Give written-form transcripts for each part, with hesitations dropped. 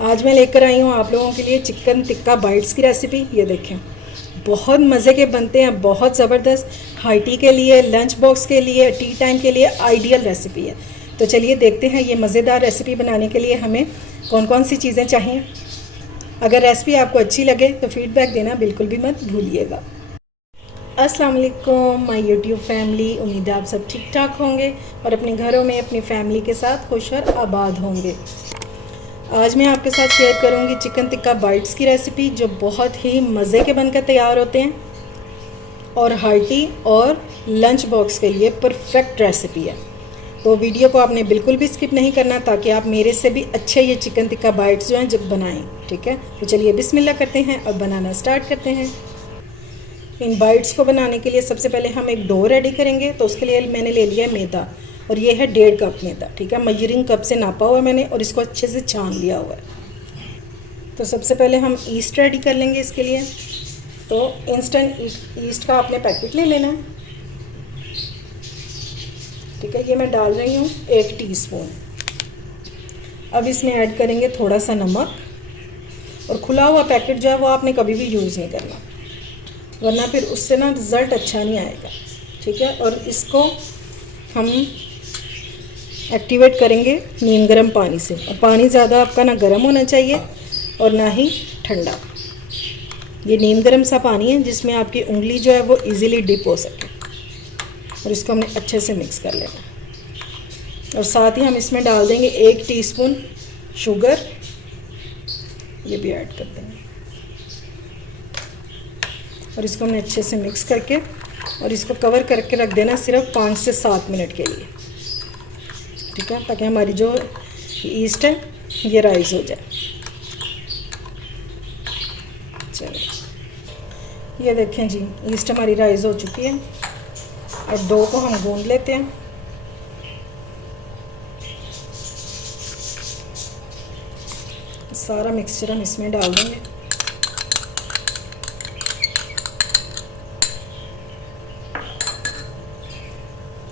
आज मैं लेकर आई हूँ आप लोगों के लिए चिकन टिक्का बाइट्स की रेसिपी। ये देखें, बहुत मज़े के बनते हैं, बहुत ज़बरदस्त। हाई टी के लिए, लंच बॉक्स के लिए, टी टाइम के लिए आइडियल रेसिपी है। तो चलिए देखते हैं ये मज़ेदार रेसिपी बनाने के लिए हमें कौन कौन सी चीज़ें चाहिए। अगर रेसिपी आपको अच्छी लगे तो फीडबैक देना बिल्कुल भी मत भूलिएगा। अस्सलाम वालेकुम माय यूट्यूब फैमिली, उम्मीद है आप सब ठीक ठाक होंगे और अपने घरों में अपनी फैमिली के साथ खुश और आबाद होंगे। आज मैं आपके साथ शेयर करूंगी चिकन टिक्का बाइट्स की रेसिपी, जो बहुत ही मज़े के बनकर तैयार होते हैं और हार्टी और लंच बॉक्स के लिए परफेक्ट रेसिपी है। तो वीडियो को आपने बिल्कुल भी स्किप नहीं करना, ताकि आप मेरे से भी अच्छे ये चिकन टिक्का बाइट्स जो हैं जब बनाएं। ठीक है, तो चलिए बिस्मिल्लाह करते हैं और बनाना स्टार्ट करते हैं। इन बाइट्स को बनाने के लिए सबसे पहले हम एक डो रेडी करेंगे। तो उसके लिए मैंने ले लिया मैदा, और ये है 1.5 कप मैदा। ठीक है, मेजरिंग कप से नापा हुआ है मैंने, और इसको अच्छे से छान लिया हुआ है। तो सबसे पहले हम ईस्ट रेडी कर लेंगे इसके लिए। तो इंस्टेंट ईस्ट का आपने पैकेट ले लेना है। ठीक है, ये मैं डाल रही हूँ 1 टीस्पून। अब इसमें ऐड करेंगे थोड़ा सा नमक, और खुला हुआ पैकेट जो है वो आपने कभी भी यूज़ नहीं करना, वरना फिर उससे ना रिज़ल्ट अच्छा नहीं आएगा। ठीक है, और इसको हम एक्टिवेट करेंगे नीम गर्म पानी से। और पानी ज़्यादा आपका ना गर्म होना चाहिए और ना ही ठंडा। ये नीम गर्म सा पानी है जिसमें आपकी उंगली जो है वो इजीली डिप हो सके। और इसको हमने अच्छे से मिक्स कर लेना। और साथ ही हम इसमें डाल देंगे 1 टीस्पून शुगर, ये भी ऐड कर देंगे। और इसको हमने अच्छे से मिक्स करके और इसको कवर करके रख देना सिर्फ 5 से 7 मिनट के लिए। ठीक है, ताकि हमारी जो ईस्ट है ये राइज हो जाए। चलिए, ये देखें जी, ईस्ट हमारी राइज हो चुकी है। और डो को हम गूंद लेते हैं। सारा मिक्सचर हम इसमें डाल देंगे।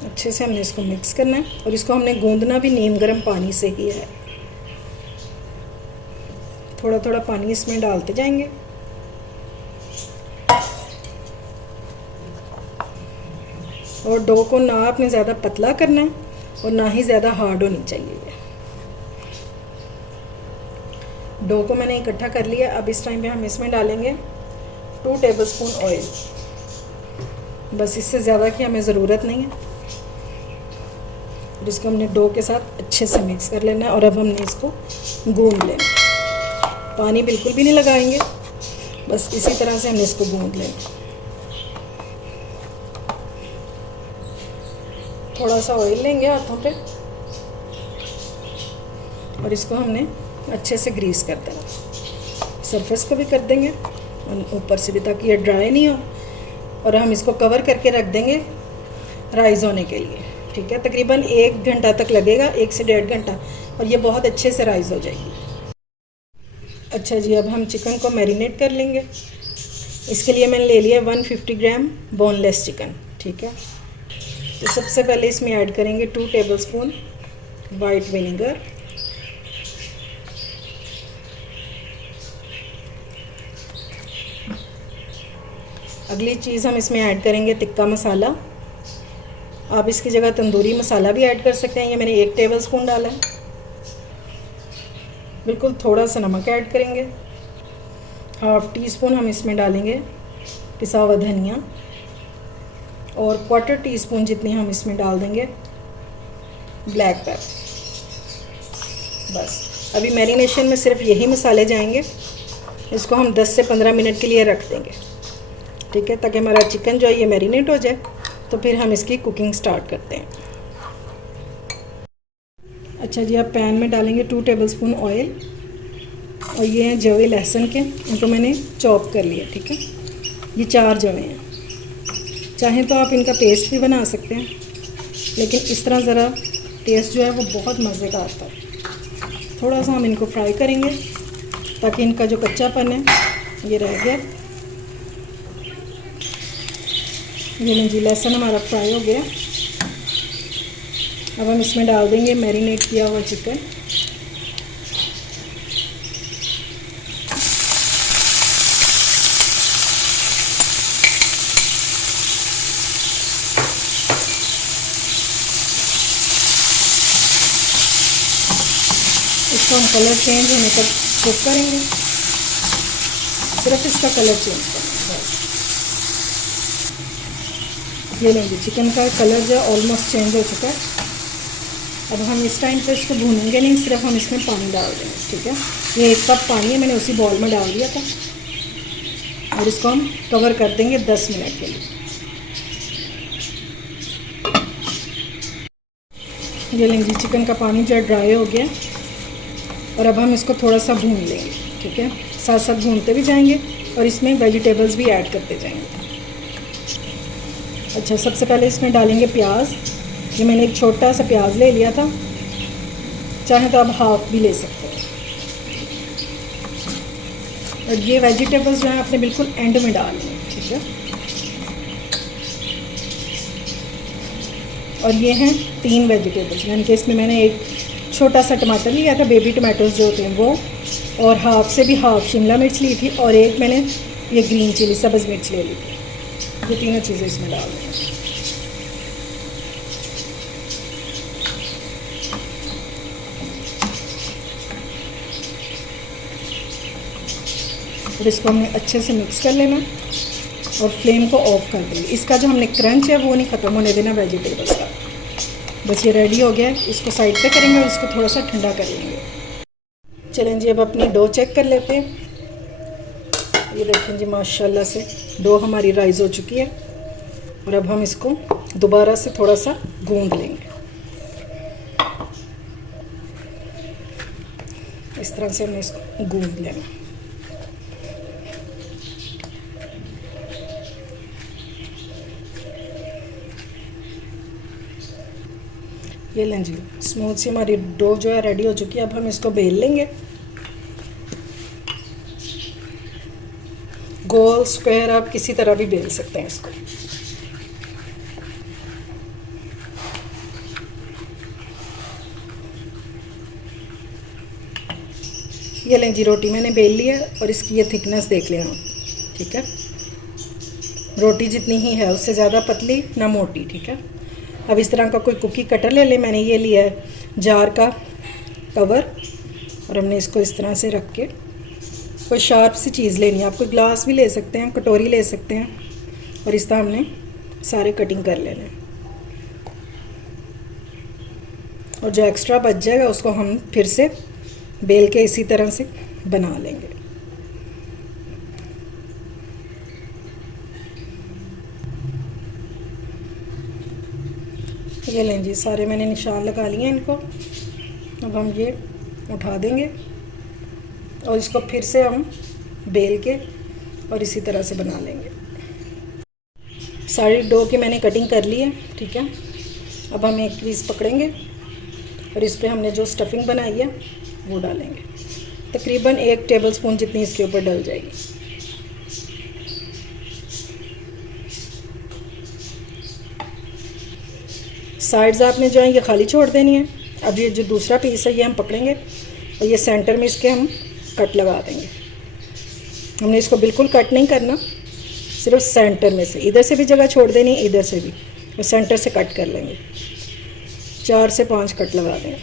अच्छे से हमने इसको मिक्स करना है, और इसको हमने गूंदना भी नीम गर्म पानी से ही है। थोड़ा थोड़ा पानी इसमें डालते जाएंगे। और डो को ना आपने ज़्यादा पतला करना है और ना ही ज़्यादा हार्ड होनी चाहिए। डो को मैंने इकट्ठा कर लिया। अब इस टाइम पे हम इसमें डालेंगे 2 टेबलस्पून ऑयल। बस इससे ज़्यादा की हमें ज़रूरत नहीं है। और इसको हमने डो के साथ अच्छे से मिक्स कर लेना है। और अब हमने इसको गूंद लेना। पानी बिल्कुल भी नहीं लगाएंगे, बस इसी तरह से हमने इसको गूंद लेना। थोड़ा सा ऑयल लेंगे हाथों पे, और इसको हमने अच्छे से ग्रीस कर देना। सरफेस को भी कर देंगे और ऊपर से भी, ताकि ये ड्राई नहीं हो। और हम इसको कवर करके रख देंगे राइज होने के लिए। ठीक है, तकरीबन 1 घंटा तक लगेगा, 1 से 1.5 घंटा, और ये बहुत अच्छे से राइज हो जाएगी। अच्छा जी, अब हम चिकन को मैरिनेट कर लेंगे। इसके लिए मैंने ले लिया 150 ग्राम बोनलेस चिकन। ठीक है, तो सबसे पहले इसमें ऐड करेंगे 2 टेबलस्पून वाइट विनेगर, अगली चीज़ हम इसमें ऐड करेंगे टिक्का मसाला। आप इसकी जगह तंदूरी मसाला भी ऐड कर सकते हैं। ये मैंने 1 टेबलस्पून डाला है। बिल्कुल थोड़ा सा नमक ऐड करेंगे। 1/2 टीस्पून हम इसमें डालेंगे पिसा हुआ धनिया, और 1/4 टीस्पून जितनी हम इसमें डाल देंगे ब्लैक पेपर। बस अभी मैरिनेशन में सिर्फ यही मसाले जाएंगे। इसको हम 10 से 15 मिनट के लिए रख देंगे। ठीक है, ताकि हमारा चिकन जो है ये मैरिनेट हो जाए। तो फिर हम इसकी कुकिंग स्टार्ट करते हैं। अच्छा जी, आप पैन में डालेंगे 2 टेबलस्पून ऑयल, और ये हैं जवे लहसुन के, इनको मैंने चॉप कर लिया। ठीक है, ये 4 जवे हैं। चाहें तो आप इनका पेस्ट भी बना सकते हैं, लेकिन इस तरह ज़रा टेस्ट जो है वो बहुत मज़े का आता है। थोड़ा सा हम इनको फ्राई करेंगे, ताकि इनका जो कच्चापन है ये रह गया। ये जी लहसुन हमारा फ्राई हो गया। अब हम इसमें डाल देंगे मैरिनेट किया हुआ चिकन। इसको हम कलर चेंज होने तक कुक करेंगे, सिर्फ इसका कलर चेंज करेंगे बस। ये लेंगे चिकन का कलर जो ऑलमोस्ट चेंज हो चुका है। अब हम इस टाइम पे इसको भूनेंगे नहीं, सिर्फ हम इसमें पानी डाल देंगे, ठीक है। ये 1 कप पानी है, मैंने उसी बॉल में डाल दिया था और इसको हम कवर कर देंगे 10 मिनट के लिए। ये लेंगे चिकन का पानी जो ड्राई हो गया और अब हम इसको थोड़ा सा भून लेंगे, ठीक है। साथ साथ भूनते भी जाएंगे और इसमें वेजिटेबल्स भी ऐड करते जाएंगे। अच्छा, सबसे पहले इसमें डालेंगे प्याज। ये मैंने एक छोटा सा प्याज ले लिया था, चाहे तो आप हाफ भी ले सकते हैं। और ये वेजिटेबल्स जो है आपने बिल्कुल एंड में डालने हैं, ठीक है। और ये हैं 3 वेजिटेबल्स, यानी कि इसमें मैंने एक छोटा सा टमाटर लिया था, बेबी टमाटोज जो होते हैं वो, और हाफ से भी हाफ शिमला मिर्च ली थी, और एक मैंने ये ग्रीन चिली सब्ज़ मिर्च ले ली थी। ये तीनों चीज़ें इसमें डाल दें। और इसको हमने अच्छे से मिक्स कर लेना और फ्लेम को ऑफ कर देंगे। इसका जो हमने क्रंच है वो नहीं ख़त्म होने देना वेजिटेबल्स का। बस ये रेडी हो गया है, इसको साइड पे करेंगे और इसको थोड़ा सा ठंडा कर लेंगे। चलें जी, अब अपनी डो चेक कर लेते हैं। ये देखें जी, माशाल्लाह से डो हमारी राइज़ हो चुकी है और अब हम इसको दोबारा से थोड़ा सा गूंद लेंगे। इस तरह से हमने इसको गूंद लेना। ये लें जी, स्मूथ सी हमारी डो जो है रेडी हो चुकी है। अब हम इसको बेल लेंगे, गोल स्क्वायर आप किसी तरह भी बेल सकते हैं इसको। ये लें जी, रोटी मैंने बेल ली है और इसकी ये थिकनेस देख लें आप, ठीक है। रोटी जितनी ही है, उससे ज़्यादा पतली ना मोटी, ठीक है। अब इस तरह का कोई कुकी कटर ले लें। मैंने ये लिया है जार का कवर और हमने इसको इस तरह से रख के कोई शार्प सी चीज़ लेनी है। आप कोई ग्लास भी ले सकते हैं, कटोरी ले सकते हैं, और इस तरह हमने सारे कटिंग कर लेने हैं। और जो एक्स्ट्रा बच जाएगा उसको हम फिर से बेल के इसी तरह से बना लेंगे। ये लें जी, सारे मैंने निशान लगा लिए हैं इनको। अब हम ये उठा देंगे और इसको फिर से हम बेल के और इसी तरह से बना लेंगे। सारी डो की मैंने कटिंग कर ली है, ठीक है। अब हम एक पीस पकड़ेंगे और इस पर हमने जो स्टफिंग बनाई है वो डालेंगे। तकरीबन 1 टेबलस्पून जितनी इसके ऊपर डल जाएगी। साइड्स आपने जो है ये खाली छोड़ देनी है। अब ये जो दूसरा पीस है ये हम पकड़ेंगे और ये सेंटर में इसके हम कट लगा देंगे। हमने इसको बिल्कुल कट नहीं करना, सिर्फ सेंटर में से, इधर से भी जगह छोड़ देनी, इधर से भी, और सेंटर से कट कर लेंगे। 4 से 5 कट लगा देंगे,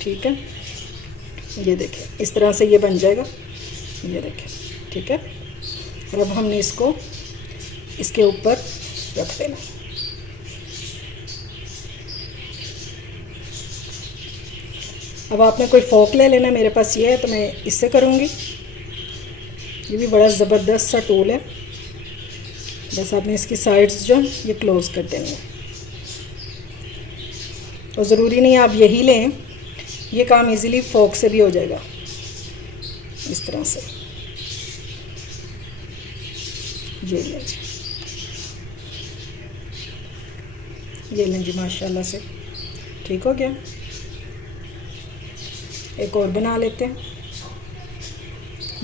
ठीक है। ये देखें, इस तरह से ये बन जाएगा, ये देखें, ठीक है। और अब हमने इसको इसके ऊपर रख देना। अब आपने कोई फोक ले लेना, मेरे पास ये है तो मैं इससे करूँगी। ये भी बड़ा ज़बरदस्त सा टूल है। बस आपने इसकी साइड्स जो ये क्लोज़ कर देनी है। और ज़रूरी नहीं आप यही लें, ये काम इजीली फोक से भी हो जाएगा, इस तरह से। ये लें जी, ये लें जी, माशाल्लाह से ठीक हो गया। एक और बना लेते हैं।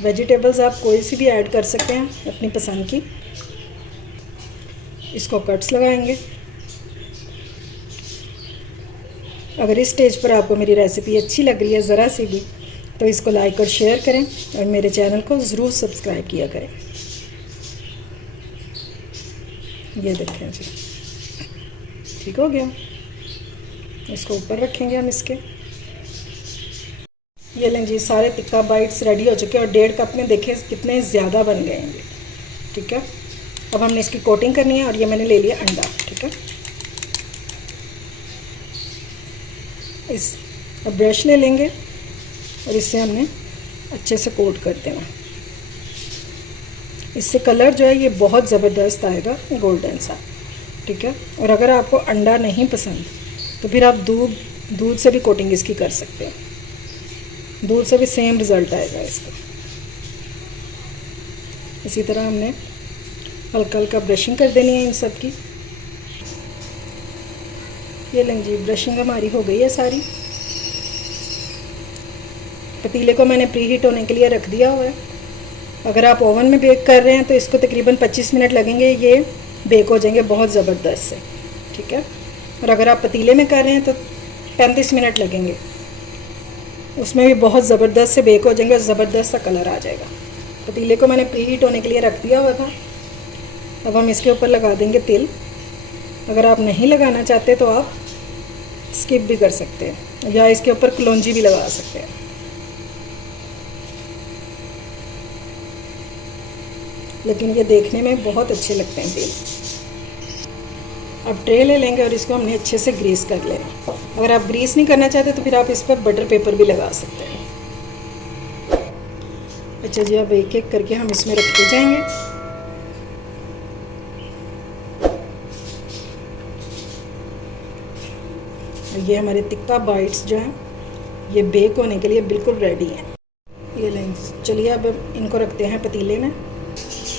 वेजिटेबल्स आप कोई सी भी ऐड कर सकते हैं अपनी पसंद की। इसको कट्स लगाएंगे। अगर इस स्टेज पर आपको मेरी रेसिपी अच्छी लग रही है ज़रा सी भी, तो इसको लाइक और शेयर करें और मेरे चैनल को ज़रूर सब्सक्राइब किया करें। ये देखें जी, ठीक हो गया। इसको ऊपर रखेंगे हम इसके। ये लें जी, सारे टिक्का बाइट्स रेडी हो चुके हैं और 1.5 कप में देखें कितने ज़्यादा बन गए हैं। ठीक है, अब हमने इसकी कोटिंग करनी है और ये मैंने ले लिया अंडा। ठीक है, इस अब ब्रश ले लेंगे और इससे हमने अच्छे से कोट कर देना। इससे कलर जो है ये बहुत ज़बरदस्त आएगा, गोल्डन सा। ठीक है, और अगर आपको अंडा नहीं पसंद तो फिर आप दूध से भी कोटिंग इसकी कर सकते हैं, दूध से भी सेम रिज़ल्ट आएगा इसका। इसी तरह हमने हल्का हल्का ब्रशिंग कर देनी है इन सब की। ये लें जी, ब्रशिंग हमारी हो गई है सारी। पतीले को मैंने प्री हीट होने के लिए रख दिया हुआ है। अगर आप ओवन में बेक कर रहे हैं तो इसको तकरीबन 25 मिनट लगेंगे, ये बेक हो जाएंगे बहुत ज़बरदस्त से। ठीक है, और अगर आप पतीले में कर रहे हैं तो 35 मिनट लगेंगे, उसमें भी बहुत ज़बरदस्त से बेक हो जाएंगे और ज़बरदस्त सा कलर आ जाएगा। पतीले को मैंने प्री हीट होने के लिए रख दिया हुआ था। अब हम इसके ऊपर लगा देंगे तिल। अगर आप नहीं लगाना चाहते तो आप स्किप भी कर सकते हैं या इसके ऊपर कलौंजी भी लगा सकते हैं। लेकिन ये देखने में बहुत अच्छे लगते हैं तिल। अब ट्रे ले लेंगे और इसको हमने अच्छे से ग्रीस कर लेना। अगर आप ग्रीस नहीं करना चाहते तो फिर आप इस पर बटर पेपर भी लगा सकते हैं। अच्छा जी, अब एक एक करके हम इसमें रखते जाएंगे। ये हमारे टिक्का बाइट्स जो हैं ये बेक होने के लिए बिल्कुल रेडी हैं। ये लें, चलिए अब इनको रखते हैं पतीले में।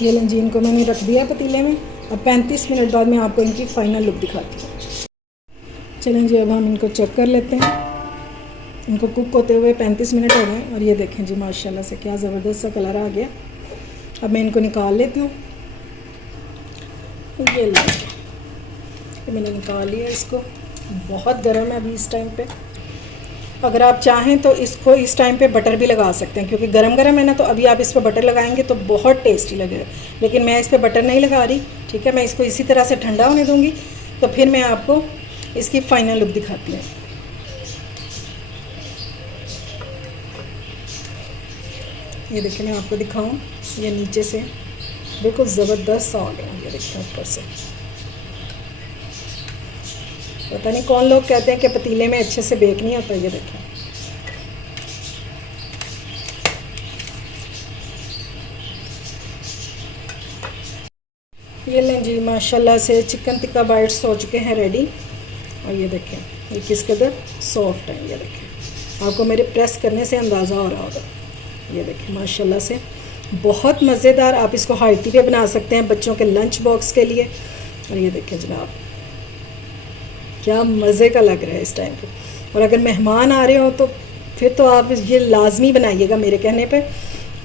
ये लें जी, इनको मैंने रख दिया पतीले में। अब 35 मिनट बाद मैं आपको इनकी फ़ाइनल लुक दिखाती हूँ। चलें जी, अब हम इनको चेक कर लेते हैं। इनको कुक होते हुए 35 मिनट हो गए और ये देखें जी, माशाल्लाह से क्या ज़बरदस्त सा कलर आ गया। अब मैं इनको निकाल लेती हूँ। ये लें, मैंने निकाल लिया इसको। बहुत गर्म है अभी इस टाइम पे। अगर आप चाहें तो इसको इस टाइम पे बटर भी लगा सकते हैं, क्योंकि गरम गरम है ना, तो अभी आप इस पर बटर लगाएंगे तो बहुत टेस्टी लगेगा। लेकिन मैं इस पर बटर नहीं लगा रही। ठीक है, मैं इसको इसी तरह से ठंडा होने दूंगी, तो फिर मैं आपको इसकी फ़ाइनल लुक दिखाती हूँ। ये देखिए, मैं आपको दिखाऊँ, ये नीचे से बिल्कुल ज़बरदस्त सा हो गया। ये देखिए ऊपर से। पता नहीं कौन लोग कहते हैं कि पतीले में अच्छे से बेक नहीं होता। ये देखें, ये लें जी, माशाल्लाह से चिकन टिक्का बाइट्स हो चुके हैं रेडी। और ये देखें ये किस कदर सॉफ्ट है। ये देखें, आपको मेरे प्रेस करने से अंदाज़ा हो रहा होगा। ये देखें माशाल्लाह से बहुत मज़ेदार। आप इसको हाई टी पे बना सकते हैं बच्चों के लंच बॉक्स के लिए। और ये देखें जनाब, क्या मज़े का लग रहा है इस टाइम पे। और अगर मेहमान आ रहे हो तो फिर तो आप ये लाजमी बनाइएगा। मेरे कहने पे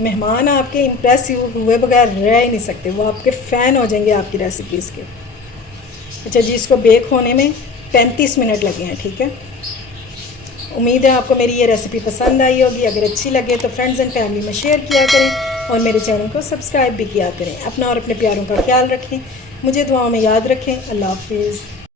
मेहमान आपके इम्प्रेस हुए बगैर रह ही नहीं सकते, वो आपके फ़ैन हो जाएंगे आपकी रेसिपीज़ के। अच्छा जी, इसको बेक होने में 35 मिनट लगे हैं। ठीक है, उम्मीद है आपको मेरी ये रेसिपी पसंद आई होगी। अगर अच्छी लगे तो फ्रेंड्स एंड फैमिली में शेयर किया करें और मेरे चैनल को सब्सक्राइब भी किया करें। अपना और अपने प्यारों का ख्याल रखें, मुझे दुआओं में याद रखें। अल्लाह हाफिज़।